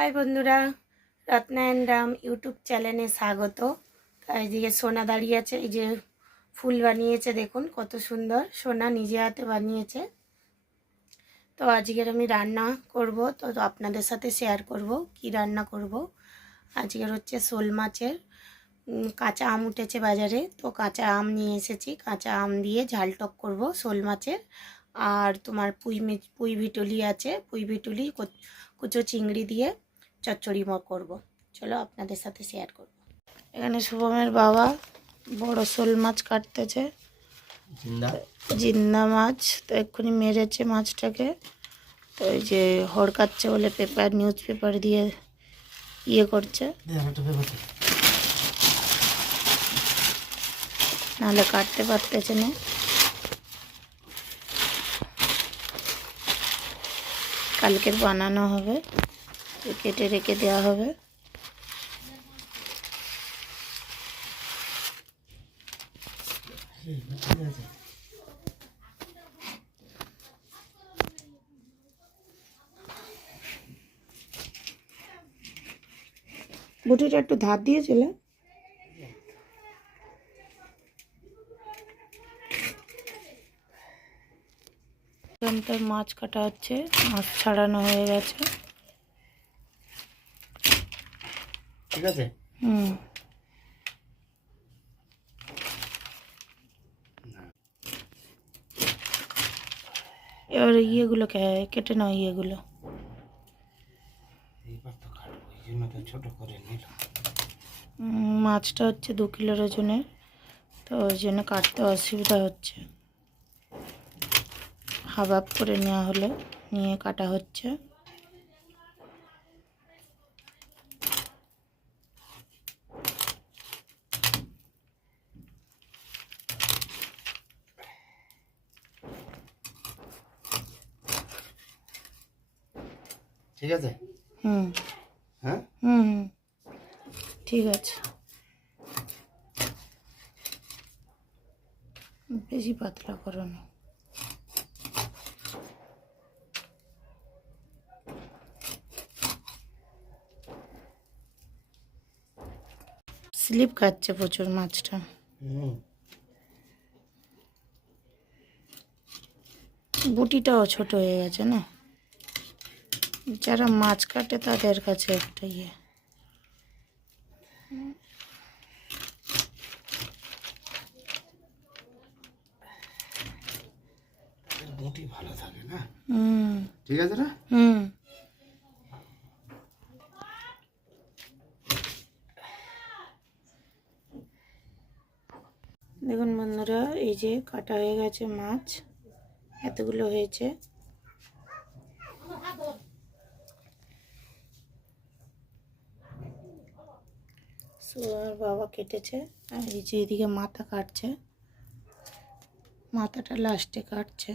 High বন্ধুরা, Ratna and Ram YouTube চ্যানেলে স্বাগত। এইদিকে সোনা দাঁড়িয়ে আছে, এই যে ফুল বানিয়েছে, দেখুন কত সুন্দর। সোনা নিজে হাতে বানিয়েছে। তো আজকের আমি রান্না করব, তো আপনাদের সাথে শেয়ার করব কি রান্না করব। আজকের হচ্ছে শোল মাছের কাঁচা আম উঠেছে বাজারে, তো কাঁচা আম নিয়ে এসেছি। কাঁচা আম দিয়ে ঝাল টক করব শোল মাছের। আর তোমার পুঁই ভিটুলি আছে, পুঁই ভিটুলি কুচো চিংড়ি দিয়ে চচ্চড়ি করব। চলো আপনাদের সাথে শেয়ার করব। এখানে শুভমের বাবা বড় শোল মাছ কাটতেছে, জিন্দা মাছ। তো এক্ষুনি মেরেছে মাছটাকে, তো এই যে হড়কাচ্ছে বলে নিউজ পেপার দিয়ে ইয়ে করছে, নাহলে কাটতে পারতেছে না। কালকের বানানো হবে, কেটে রেখে দেওয়া হবে। বুটিটা একটু ধার দিয়েছিলে। এখানটায় মাছ কাটা হচ্ছে, মাছ ছাড়ানো হয়ে গেছে। ঠিক আছে। এবার ইয়েগুলো কেটে নাও, ইয়েগুলো। ছোট করে নিলাম। মাছটা হচ্ছে 2 কিলোর ওজনের, তো ওই জন্য কাটতে অসুবিধা হচ্ছে। হাফ হাফ করে নেওয়া হলো, নিয়ে কাটা হচ্ছে। ঠিক আছে। হ্যাঁ, ঠিক আছে। বেশি পাতলা করো না। স্লিপ খাচ্ছে প্রচুর মাছটা। বুটিটাও ছোট হয়ে গেছে না, যারা মাছ কাটে তাদের কাছে একটা ইয়ে। বুটি ভালো থাকে না। ঠিক আছে না। দেখুন বন্ধুরা, এই যে কাটা হয়ে গেছে মাছ, এতগুলো হয়েছে। আমার বাবা কেটেছে, আর এই যে এদিকে মাথা কাটছে, মাথাটা লাস্টে কাটছে।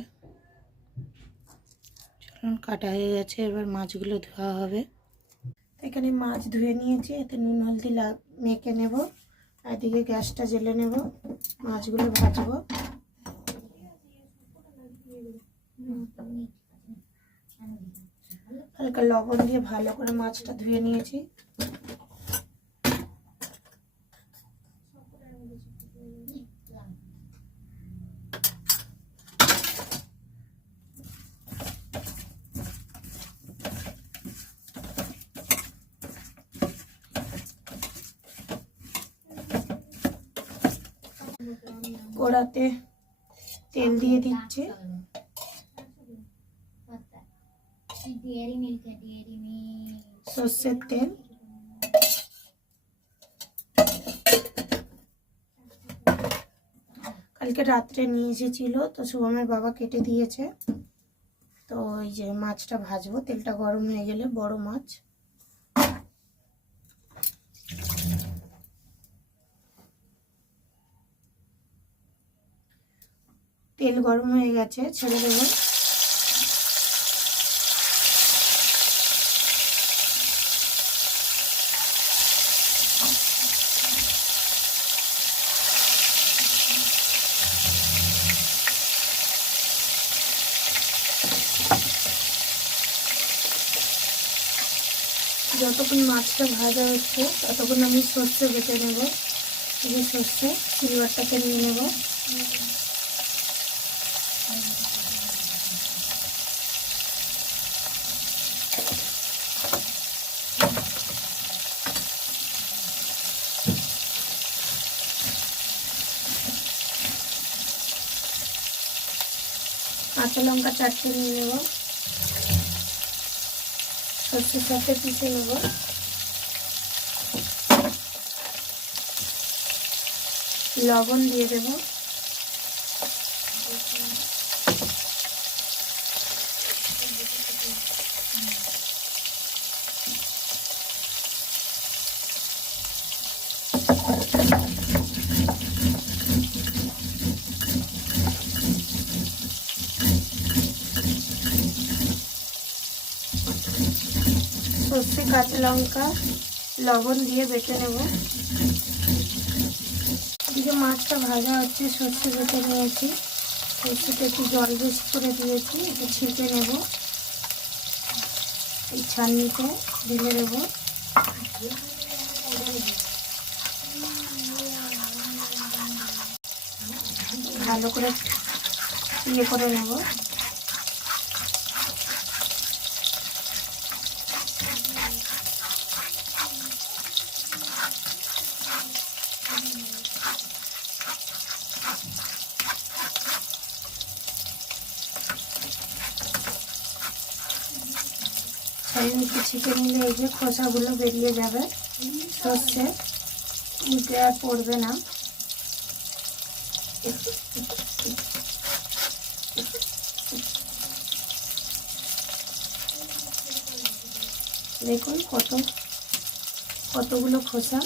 চলুন, কাটা হয়ে গেছে, এবার মাছগুলো ধোয়া হবে। এখানে মাছ ধুয়ে নিয়েছি, এতে নুন হলদি মেখে নেব। আর এদিকে গ্যাসটা জ্বেলে নেব, মাছগুলো ভাজবো। হালকা লবণ দিয়ে ভালো করে মাছটা ধুয়ে নিয়েছি। কড়াতে তেল দিয়ে দিচ্ছি। সর্ষের তেল। কালকে রাত্রে নিয়ে এসেছিল, তো শুভমের বাবা কেটে দিয়েছে। তো এই যে মাছটা ভাজবো, তেলটা গরম হয়ে গেলে, বড় মাছ। তেল গরম হয়ে গেছে, ছেড়ে দেবো। যতক্ষণ মাছটা ভাজা হচ্ছে ততক্ষণ আমি সর্ষে বেটে নেব। এই যে সর্ষে সিলভারটাকে নিয়ে নেব। কাঁচা লঙ্কা 4টে নিয়ে নেব, সর্ষের সাথে পিষে নেব। লবণ দিয়ে দেব, সর্ষে কাঁচা লঙ্কা লবণ দিয়ে বেটে নেব। এদিকে মাছটা ভাজা হচ্ছে, সর্ষে বেটে নিয়েছি, সর্ষেটা একটু জল বেশি করে দিয়েছি, একটু ছেঁকে নেব। এই ছাননিতে ঢেলে দেব। ভালো করে করে নেব। চারিদিকে ছেঁকে নিলে এই যে খোসাগুলো বেরিয়ে যাবে, সর্ষে মুখে আর পড়বে না। দেখুন কতগুলো খোসা,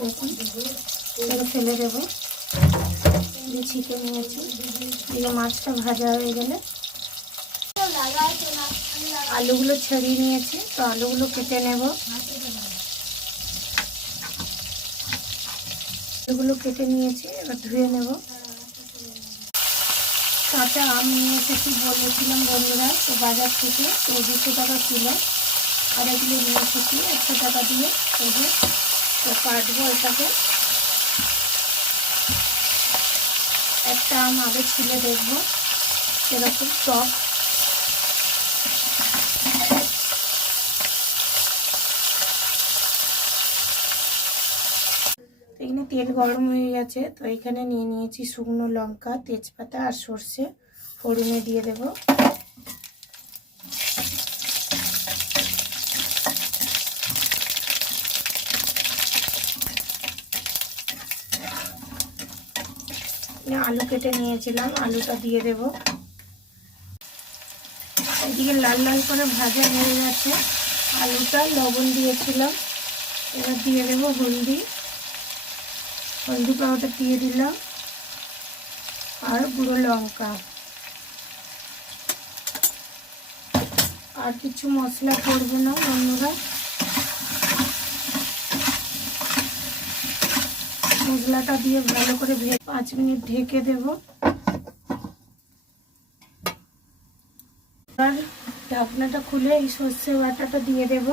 দেখুন এটাকে ফেলে দেবো। ছেঁকে নিয়েছি। এই মাছটা ভাজা হয়ে গেলে আলুগুলো ছড়িয়ে নিয়েছি, তো আলুগুলো কেটে নেব। আলুগুলো কেটে নিয়েছি, এবার ধুয়ে নেব। কাঁচা আম নিয়ে এসেছি বলেছিলাম বন্ধুরা, তো বাজার থেকে, তো 200 টাকা কিলো। আর এগুলো নিয়ে এসেছি 100 টাকা দিয়ে। এই যে তো কাটবো এটাকে। একটা আম আগে ছিলে দেখবো এরকম টক। এখানে তেল গরম হয়ে গেছে, তো এখানে নিয়ে নিয়েছি শুকনো লঙ্কা, তেজপাতা আর সর্ষে, ফোড়নে দিয়ে দেব। আলু কেটে নিয়েছিলাম, আলুটা দিয়ে দেব। এদিকে লাল লাল করে ভাজা হয়ে গেছে আলুটা, লবণ দিয়েছিলাম। এবার দিয়ে দেব হলদি পাউডার দিয়ে দিলাম, আর গুঁড়ো লঙ্কা। আর কিছু মশলা করবে না বন্ধুরা। মশলাটা দিয়ে ভালো করে 5 মিনিট ঢেকে দেব। আর ঢাকনাটা খুলে এই সর্ষে বাটাটা দিয়ে দেব।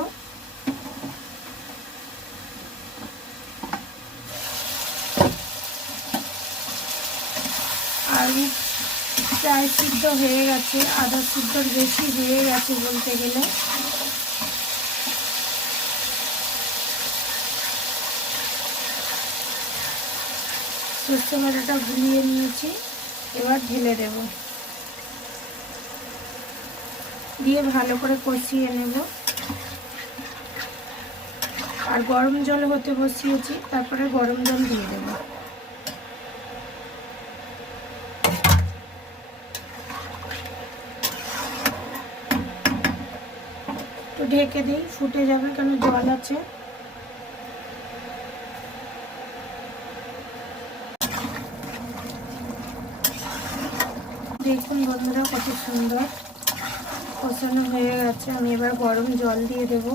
আর প্রায় সিদ্ধ হয়ে গেছে, আধা সিদ্ধর বেশি হয়ে গেছে বলতে গেলে। সর্ষে বাটাটা গুলিয়ে নিয়েছি, এবার ঢেলে দেব। দিয়ে ভালো করে কষিয়ে নেব। আর গরম জল হতে বসিয়েছি, তারপরে গরম জল দিয়ে দেব। তো ঢেকে দিই, ফুটে যাবে, কেন জল আছে। দেখুন বন্ধুরা কত সুন্দর কষানো হয়ে গেছে। আমি এবার গরম জল দিয়ে দেব।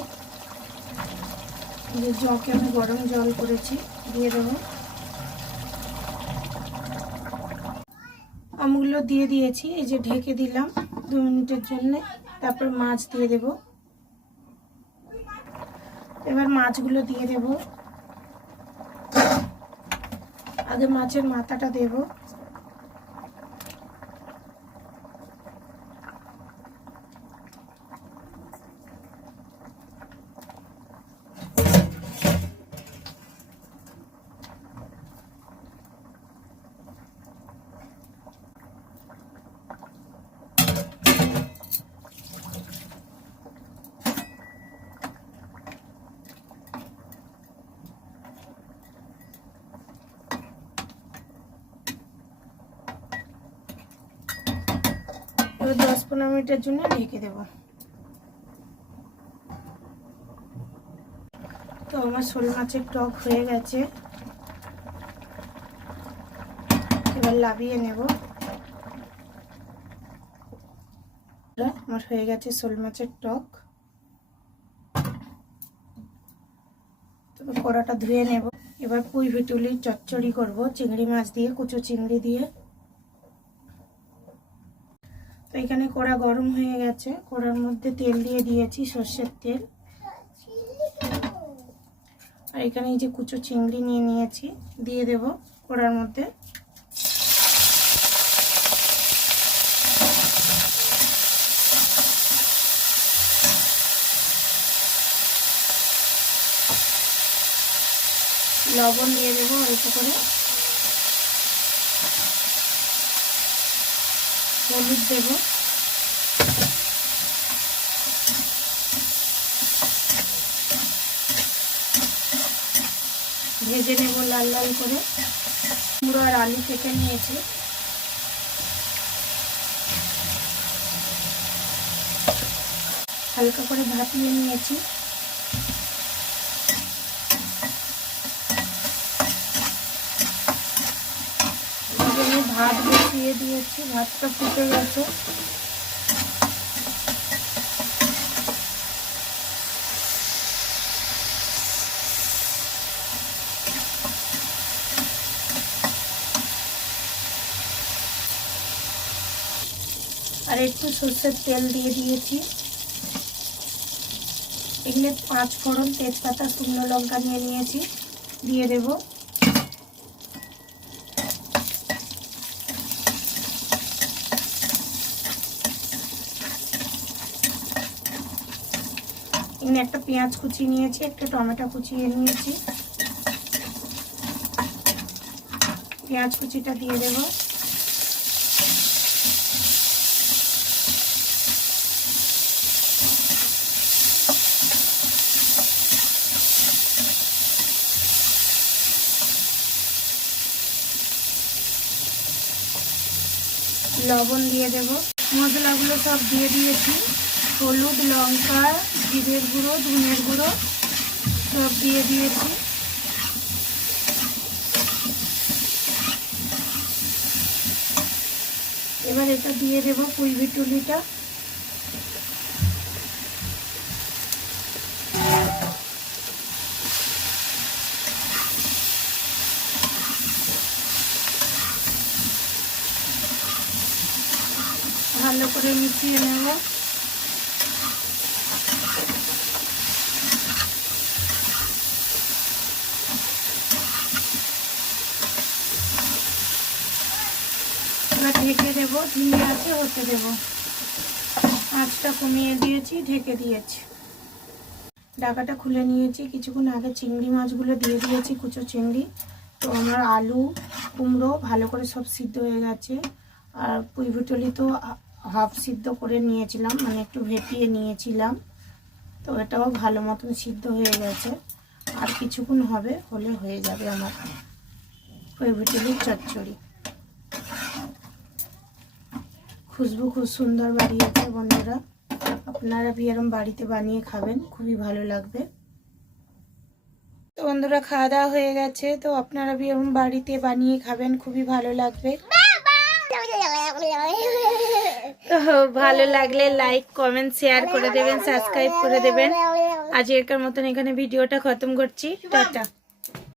যে জগে আমি গরম জল করেছি দিয়ে দেব। আমগুলো দিয়ে দিয়েছি, এই যে ঢেকে দিলাম 2 মিনিটের জন্য। তারপর মাছ দিয়ে দেব। এবার মাছগুলো দিয়ে দেব। আগে মাছের মাথাটা দেব। এবার 10-15 মিনিটের জন্য ঢেকে দেব। তো আমার শোল মাছের টক হয়ে গেছে, এবার লাভিয়ে নেব। আমার হয়ে গেছে শোল মাছের টক। তবে কড়াটা ধুয়ে নেব। এবার পুঁই ভিটুলির চচ্চড়ি করব চিংড়ি মাছ দিয়ে, কুচো চিংড়ি দিয়ে। তো এখানে কড়া গরম হয়ে গেছে, কড়ার মধ্যে তেল দিয়ে দিয়েছি, সর্ষের তেল। আর এখানে এই যে কুচো চিংড়ি নিয়ে নিয়েছি, দিয়ে দেব কড়ার মধ্যে। লবণ দিয়ে দেবো অল্প করে, হলুদ দেব, ভেজে নেব লাল লাল করে। কুমড়ো আর আলু কেটে নিয়েছি, হালকা করে ভাপিয়ে নিয়েছি। ভাত বসিয়ে দিয়েছি, ভাতটা ফুটে গেছে। আর একটু সর্ষের তেল দিয়ে দিয়েছি। এখানে 5 ফোড়ন, তেজপাতা, শুকনো লঙ্কা নিয়ে নিয়েছি, দিয়ে দেব। এখানে একটা পেঁয়াজ কুচি নিয়েছি, একটা টমেটো কুচিয়ে নিয়েছি। পেঁয়াজ কুচিটা দিয়ে দেব। লবণ দিয়ে দেব। মশলাগুলো সব দিয়ে দিয়েছি, হলুদ, লঙ্কা, জিরের গুঁড়ো, ধনের গুঁড়ো সব দিয়ে দিয়েছি। এবার এটা দিয়ে দেব পুঁই ভিটুলিটা। ভালো করে মিশিয়ে নেব। এবার ঢেকে দেব, ধিমে আঁচে হতে দেব। আঁচটা কমিয়ে দিয়েছি, ঢেকে দিয়েছি। ঢাকাটা খুলে নিয়েছি। কিছুক্ষণ আগে চিংড়ি মাছগুলো দিয়ে দিয়েছি, কুচো চিংড়ি। তো আমার আলু, কুমড়ো ভালো করে সব সিদ্ধ হয়ে গেছে। আর পুঁই ভিটুলি তো হাফ সিদ্ধ করে নিয়েছিলাম, মানে একটু ভেপিয়ে নিয়েছিলাম। তো এটাও ভালো মতন সিদ্ধ হয়ে গেছে। আর কিছুক্ষণ হলে হয়ে যাবে আমার পুঁই ভিটুলির চচ্চড়ি। খুশবু খুব সুন্দর বাড়িয়েছে বন্ধুরা। আপনারা এরকম বাড়িতে বানিয়ে খাবেন, খুবই ভালো লাগবে। তো বন্ধুরা খাওয়া দাওয়া হয়ে গেছে। তো আপনারা এরকম বাড়িতে বানিয়ে খাবেন, খুবই ভালো লাগবে। তো ভালো লাগলে লাইক, কমেন্ট, শেয়ার করে দেবেন, সাবস্ক্রাইব করে দেবেন। আজকের মতন এখানে ভিডিওটা খতম করছি। টাটা।